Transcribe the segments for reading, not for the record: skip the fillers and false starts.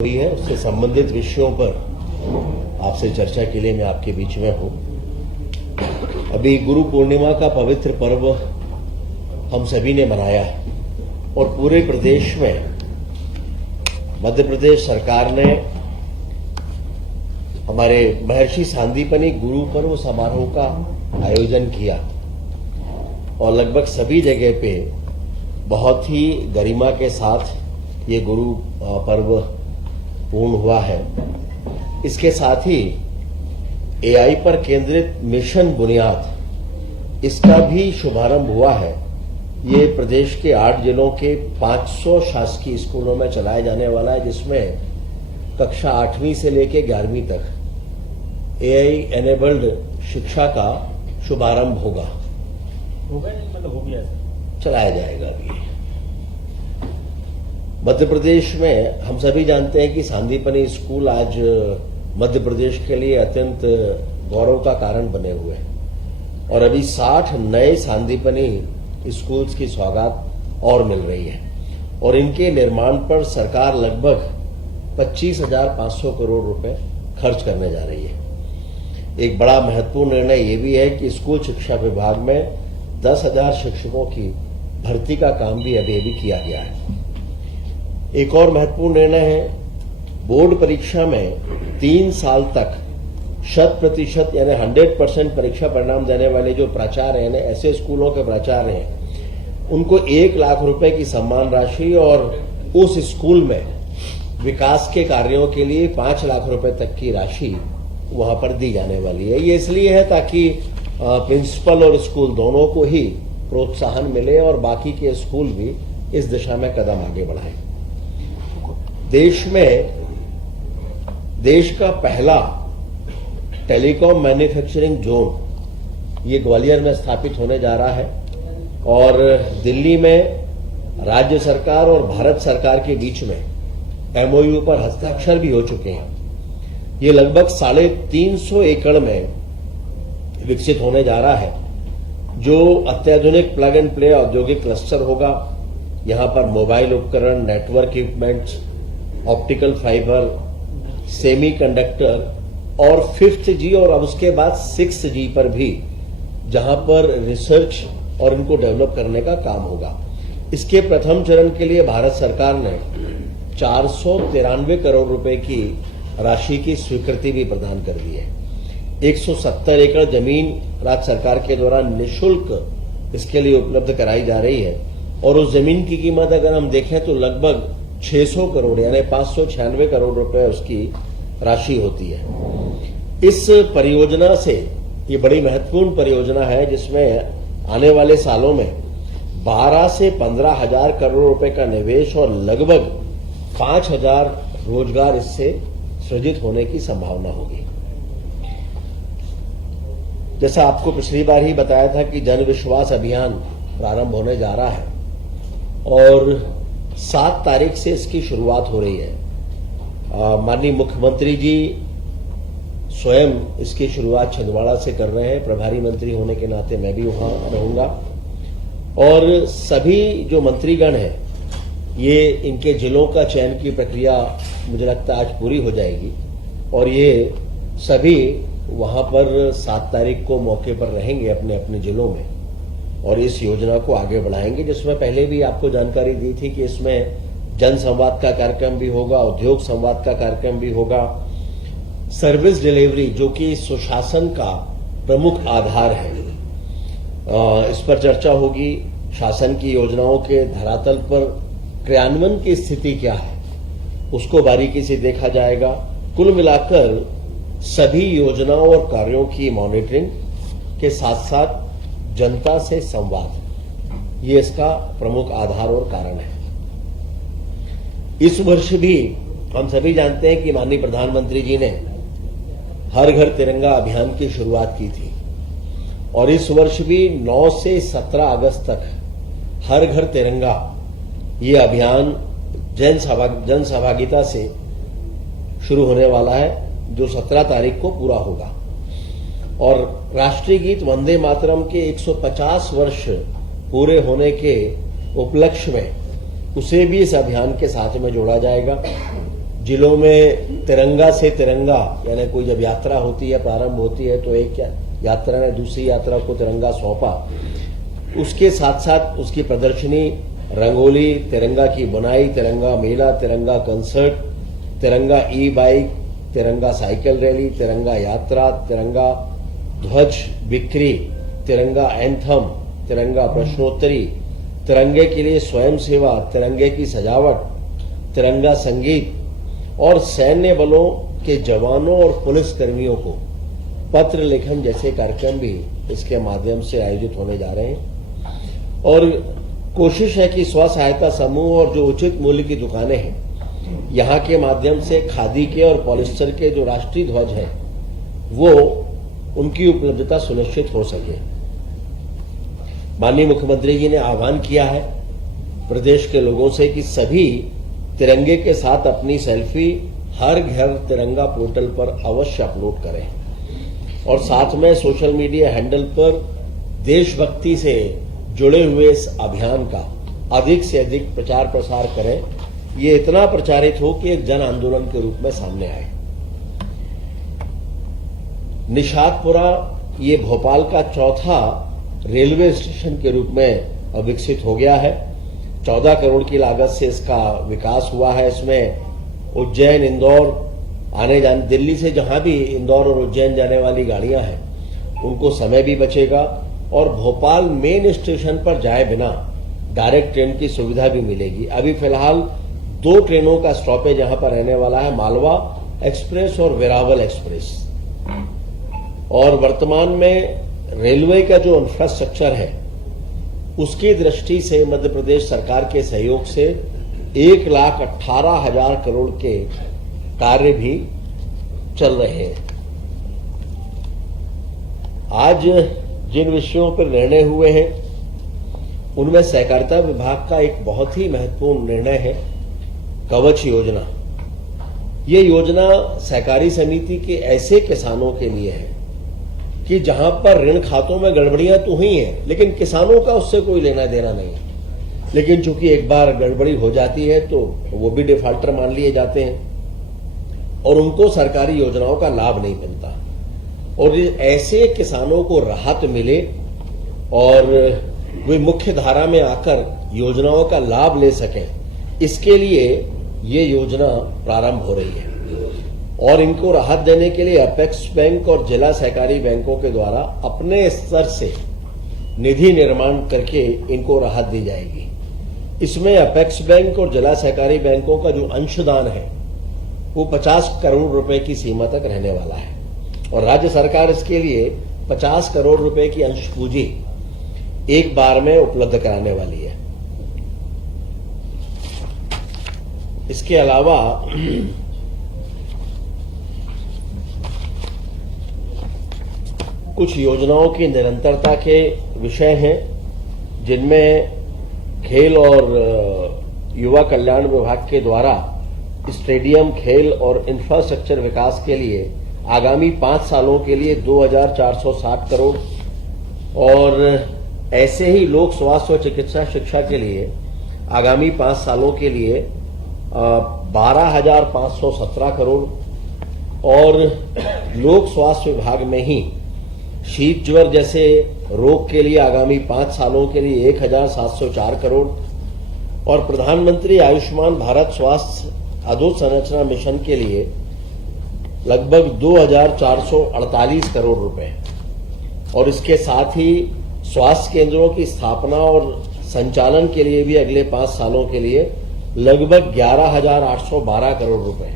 हुई है उससे संबंधित विषयों पर आपसे चर्चा के लिए मैं आपके बीच में हूं। अभी गुरु पूर्णिमा का पवित्र पर्व हम सभी ने मनाया है और पूरे प्रदेश में मध्य प्रदेश सरकार ने हमारे महर्षि सांदीपनि गुरु पर्व समारोह का आयोजन किया और लगभग सभी जगह पे बहुत ही गरिमा के साथ ये गुरु पर्व पूर्ण हुआ है। इसके साथ ही एआई पर केंद्रित मिशन बुनियाद इसका भी शुभारंभ हुआ है। ये प्रदेश के 8 जिलों के 500 शासकीय स्कूलों में चलाया जाने वाला है, जिसमें कक्षा 8वीं से लेकर 11वीं तक एआई एनेबल्ड शिक्षा का शुभारंभ होगा। हो गया चलाया जाएगा। अभी मध्य प्रदेश में हम सभी जानते हैं कि सांदीपनि स्कूल आज मध्य प्रदेश के लिए अत्यंत गौरव का कारण बने हुए हैं और अभी 60 नए सांदीपनि स्कूल्स की सौगात और मिल रही है और इनके निर्माण पर सरकार लगभग 25,500 करोड़ रुपए खर्च करने जा रही है। एक बड़ा महत्वपूर्ण निर्णय ये भी है कि स्कूल शिक्षा विभाग में 10,000 शिक्षकों की भर्ती का काम भी अभी किया गया है। एक और महत्वपूर्ण निर्णय है, बोर्ड परीक्षा में 3 साल तक 100% यानी 100% परीक्षा परिणाम देने वाले जो प्राचार्य हैं, ऐसे स्कूलों के प्राचार्य हैं, उनको 1 लाख रुपए की सम्मान राशि और उस स्कूल में विकास के कार्यों के लिए 5 लाख रुपए तक की राशि वहां पर दी जाने वाली है। ये इसलिए है ताकि प्रिंसिपल और स्कूल दोनों को ही प्रोत्साहन मिले और बाकी के स्कूल भी इस दिशा में कदम आगे बढ़ाएं। देश का पहला टेलीकॉम मैन्युफैक्चरिंग जोन ये ग्वालियर में स्थापित होने जा रहा है और दिल्ली में राज्य सरकार और भारत सरकार के बीच में एमओयू पर हस्ताक्षर भी हो चुके हैं। ये लगभग 350 एकड़ में विकसित होने जा रहा है, जो अत्याधुनिक प्लग एंड प्ले औद्योगिक क्लस्टर होगा। यहां पर मोबाइल उपकरण, network equipments, optical fibre, semiconductor और 5th G और अब उसके बाद 6th G पर भी जहां पर रिसर्च और इनको डेवलप करने का काम होगा। इसके प्रथम चरण के लिए भारत सरकार ने 493 करोड़ रुपए की राशि की स्वीकृति भी प्रदान कर दी है। 170 एकड़ जमीन राज्य सरकार के द्वारा निःशुल्क इसके लिए उपलब्ध कराई जा रही है और उस जमीन की कीमत अगर हम देखें तो लगभग 600 करोड़ यानी 596 करोड़ रुपए उसकी राशि होती है। इस परियोजना से ये बड़ी महत्वपूर्ण परियोजना है, जिसमें आने वाले सालों में 12 से 15,000 करोड़ रुपए का निवेश और लगभग 5,000 रोजगार इससे सृजित होने की संभावना होगी। जैसा आपको पिछली बार ही बताया था कि जन विश्वास अभियान प्रारंभ होने जा रहा है और 7 तारीख से इसकी शुरुआत हो रही है। माननीय मुख्यमंत्री जी स्वयं इसकी शुरुआत छिंदवाड़ा से कर रहे हैं। प्रभारी मंत्री होने के नाते मैं भी वहां रहूंगा और सभी जो मंत्रीगण हैं, ये इनके जिलों का चयन की प्रक्रिया मुझे लगता है आज पूरी हो जाएगी और ये सभी वहां पर 7 तारीख को मौके पर रहेंगे अपने अपने जिलों में और इस योजना को आगे बढ़ाएंगे, जिसमें पहले भी आपको जानकारी दी थी कि इसमें जन संवाद का कार्यक्रम भी होगा, उद्योग संवाद का कार्यक्रम भी होगा, सर्विस डिलीवरी जो कि सुशासन का प्रमुख आधार है, इस पर चर्चा होगी। शासन की योजनाओं के धरातल पर क्रियान्वयन की स्थिति क्या है उसको बारीकी से देखा जाएगा। कुल मिलाकर सभी योजनाओं और कार्यों की मॉनिटरिंग के साथ साथ जनता से संवाद, ये इसका प्रमुख आधार और कारण है। इस वर्ष भी हम सभी जानते हैं कि माननीय प्रधानमंत्री जी ने हर घर तिरंगा अभियान की शुरुआत की थी और इस वर्ष भी 9 से 17 अगस्त तक हर घर तिरंगा ये अभियान जन सहभागिता से शुरू होने वाला है, जो 17 तारीख को पूरा होगा और राष्ट्रीय गीत वंदे मातरम के 150 वर्ष पूरे होने के उपलक्ष्य में उसे भी इस अभियान के साथ में जोड़ा जाएगा। जिलों में तिरंगा से तिरंगा यानी कोई जब यात्रा होती है, प्रारंभ होती है, तो एक यात्रा ने दूसरी यात्रा को तिरंगा सौंपा। उसके साथ साथ उसकी प्रदर्शनी, रंगोली, तिरंगा की बुनाई, तिरंगा मेला, तिरंगा कंसर्ट, तिरंगा ई बाइक, तिरंगा साइकिल रैली, तिरंगा यात्रा, तिरंगा ध्वज बिक्री, तिरंगा एंथम, तिरंगा प्रश्नोत्तरी, तिरंगे के लिए स्वयं सेवा, तिरंगे की सजावट, तिरंगा संगीत और सैन्य बलों के जवानों और पुलिस कर्मियों को पत्र लेखन जैसे कार्यक्रम भी इसके माध्यम से आयोजित होने जा रहे हैं। और कोशिश है कि स्व सहायता समूह और जो उचित मूल्य की दुकानें हैं, यहां के माध्यम से खादी के और पॉलिस्टर के जो राष्ट्रीय ध्वज हैं, वो उनकी उपलब्धता सुनिश्चित हो सके। माननीय मुख्यमंत्री जी ने आह्वान किया है प्रदेश के लोगों से कि सभी तिरंगे के साथ अपनी सेल्फी हर घर तिरंगा पोर्टल पर अवश्य अपलोड करें और साथ में सोशल मीडिया हैंडल पर देशभक्ति से जुड़े हुए इस अभियान का अधिक से अधिक प्रचार प्रसार करें। ये इतना प्रचारित हो कि एक जन आंदोलन के रूप में सामने आए। निषादपुरा ये भोपाल का चौथा रेलवे स्टेशन के रूप में विकसित हो गया है। 14 करोड़ की लागत से इसका विकास हुआ है। इसमें उज्जैन, इंदौर आने जाने, दिल्ली से जहां भी इंदौर और उज्जैन जाने वाली गाड़ियां हैं उनको समय भी बचेगा और भोपाल मेन स्टेशन पर जाए बिना डायरेक्ट ट्रेन की सुविधा भी मिलेगी। अभी फिलहाल 2 ट्रेनों का स्टॉपेज यहां पर रहने वाला है, मालवा एक्सप्रेस और वेरावल एक्सप्रेस। और वर्तमान में रेलवे का जो इंफ्रास्ट्रक्चर है उसकी दृष्टि से मध्य प्रदेश सरकार के सहयोग से 1,18,000 करोड़ के कार्य भी चल रहे हैं। आज जिन विषयों पर निर्णय हुए हैं उनमें सहकारिता विभाग का एक बहुत ही महत्वपूर्ण निर्णय है कवच योजना। ये योजना सहकारी समिति के ऐसे किसानों के लिए है कि जहां पर ऋण खातों में गड़बड़ियां तो हुई हैं लेकिन किसानों का उससे कोई लेना देना नहीं है। लेकिन चूंकि एक बार गड़बड़ी हो जाती है तो वो भी डिफॉल्टर मान लिए जाते हैं और उनको सरकारी योजनाओं का लाभ नहीं मिलता। और ऐसे किसानों को राहत मिले और वे मुख्य धारा में आकर योजनाओं का लाभ ले सकें, इसके लिए ये योजना प्रारंभ हो रही है। और इनको राहत देने के लिए अपेक्स बैंक और जिला सहकारी बैंकों के द्वारा अपने स्तर से निधि निर्माण करके इनको राहत दी जाएगी। इसमें अपेक्स बैंक और जिला सहकारी बैंकों का जो अंशदान है वो 50 करोड़ रुपए की सीमा तक रहने वाला है और राज्य सरकार इसके लिए 50 करोड़ रुपए की अंश पूंजी एक बार में उपलब्ध कराने वाली है। इसके अलावा कुछ योजनाओं की निरंतरता के विषय हैं जिनमें खेल और युवा कल्याण विभाग के द्वारा स्टेडियम, खेल और इंफ्रास्ट्रक्चर विकास के लिए आगामी 5 सालों के लिए 2,460 करोड़ और ऐसे ही लोक स्वास्थ्य और चिकित्सा शिक्षा के लिए आगामी 5 सालों के लिए 12,517 करोड़ और लोक स्वास्थ्य विभाग में ही शीत ज्वर जैसे रोग के लिए आगामी 5 सालों के लिए 1,704 करोड़ और प्रधानमंत्री आयुष्मान भारत स्वास्थ्य अधोसंरचना मिशन के लिए लगभग 2,448 करोड़ रुपए और इसके साथ ही स्वास्थ्य केंद्रों की स्थापना और संचालन के लिए भी अगले 5 सालों के लिए लगभग 11,812 करोड़ रुपए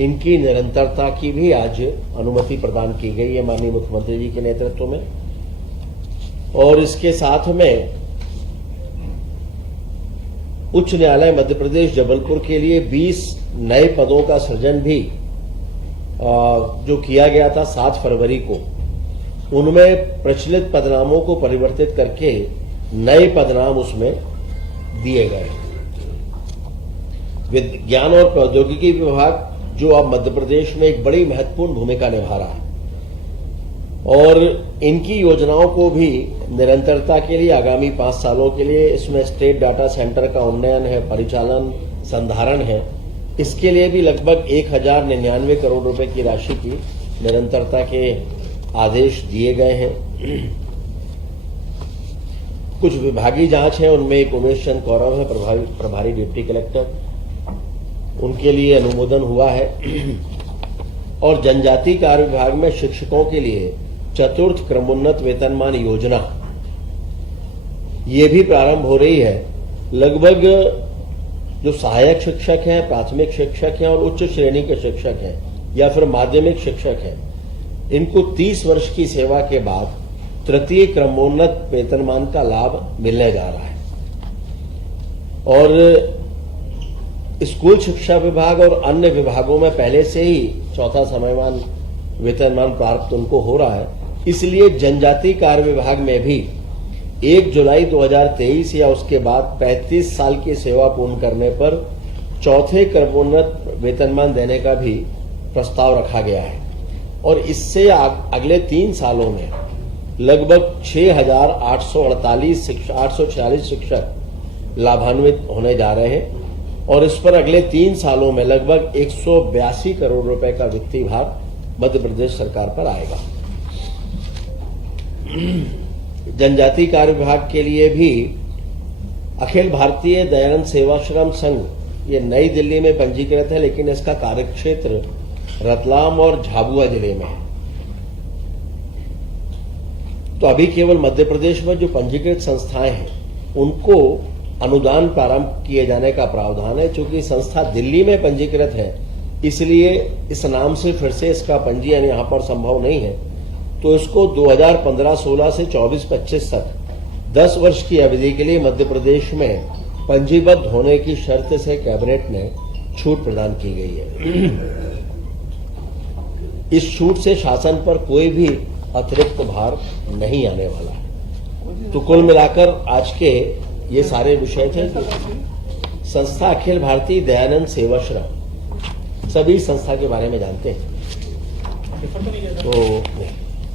इनकी निरंतरता की भी आज अनुमति प्रदान की गई है माननीय मुख्यमंत्री जी के नेतृत्व में। और इसके साथ में उच्च न्यायालय मध्य प्रदेश जबलपुर के लिए 20 नए पदों का सृजन भी जो किया गया था 7 फरवरी को, उनमें प्रचलित पदनामों को परिवर्तित करके नए पदनाम उसमें दिए गए। विज्ञान और प्रौद्योगिकी विभाग जो अब मध्य प्रदेश में एक बड़ी महत्वपूर्ण भूमिका निभा रहा है और इनकी योजनाओं को भी निरंतरता के लिए आगामी 5 सालों के लिए इसमें स्टेट डाटा सेंटर का उन्नयन है, परिचालन, संधारण है, इसके लिए भी लगभग 1099 करोड़ रुपए की राशि की निरंतरता के आदेश दिए गए हैं। कुछ विभागीय जांच है, उनमें एक उमेश चंद कौरव है, प्रभारी डिप्टी कलेक्टर, उनके लिए अनुमोदन हुआ है। और जनजाति कार्य विभाग में शिक्षकों के लिए चतुर्थ क्रमोन्नत वेतनमान योजना ये भी प्रारंभ हो रही है। लगभग जो सहायक शिक्षक हैं, प्राथमिक शिक्षक हैं और उच्च श्रेणी के शिक्षक हैं या फिर माध्यमिक शिक्षक हैं, इनको 30 वर्ष की सेवा के बाद तृतीय क्रमोन्नत वेतनमान का लाभ मिलने जा रहा है। और स्कूल शिक्षा विभाग और अन्य विभागों में पहले से ही चौथा समयमान वेतनमान प्राप्त उनको हो रहा है। इसलिए जनजाति कार्य विभाग में भी 1 जुलाई 2023 या उसके बाद 35 साल की सेवा पूर्ण करने पर चौथे क्रमोन्नत वेतनमान देने का भी प्रस्ताव रखा गया है। और इससे अगले 3 सालों में लगभग 6,846 शिक्षक लाभान्वित होने जा रहे हैं और इस पर अगले 3 सालों में लगभग 182 करोड़ रुपए का वित्तीय भार मध्य प्रदेश सरकार पर आएगा। जनजाति कार्य विभाग के लिए भी अखिल भारतीय दयानंद सेवाश्रम संघ ये नई दिल्ली में पंजीकृत है, लेकिन इसका कार्यक्षेत्र रतलाम और झाबुआ जिले में है। तो अभी केवल मध्य प्रदेश में जो पंजीकृत संस्थाएं हैं उनको अनुदान प्रारंभ किए जाने का प्रावधान है। चूंकि संस्था दिल्ली में पंजीकृत है, इसलिए इस नाम से फिर से इसका पंजीयन यहां पर संभव नहीं है। तो इसको 2015-16 से 24-25 तक 10 वर्ष की अवधि के लिए मध्य प्रदेश में पंजीबद्ध होने की शर्त से कैबिनेट ने छूट प्रदान की गई है। इस छूट से शासन पर कोई भी अतिरिक्त भार नहीं आने वाला है। तो कुल मिलाकर आज के ये सारे विषय थे। संस्था अखिल भारतीय दयानंद सेवाश्रम, सभी संस्था के बारे में जानते हैं। तो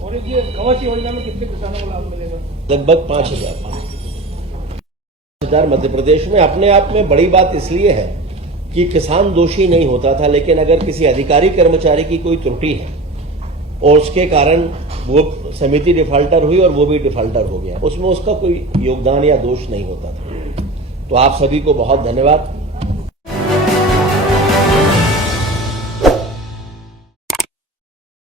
और ये कवच योजना में कितने किसानों को लाभ मिलेगा? लगभग 5,000 मध्य प्रदेश में। अपने आप में बड़ी बात इसलिए है कि किसान दोषी नहीं होता था, लेकिन अगर किसी अधिकारी कर्मचारी की कोई त्रुटि है और उसके कारण वो समिति डिफाल्टर हुई और वो भी डिफाल्टर हो गया, उसमें उसका कोई योगदान या दोष नहीं होता था। तो आप सभी को बहुत धन्यवाद।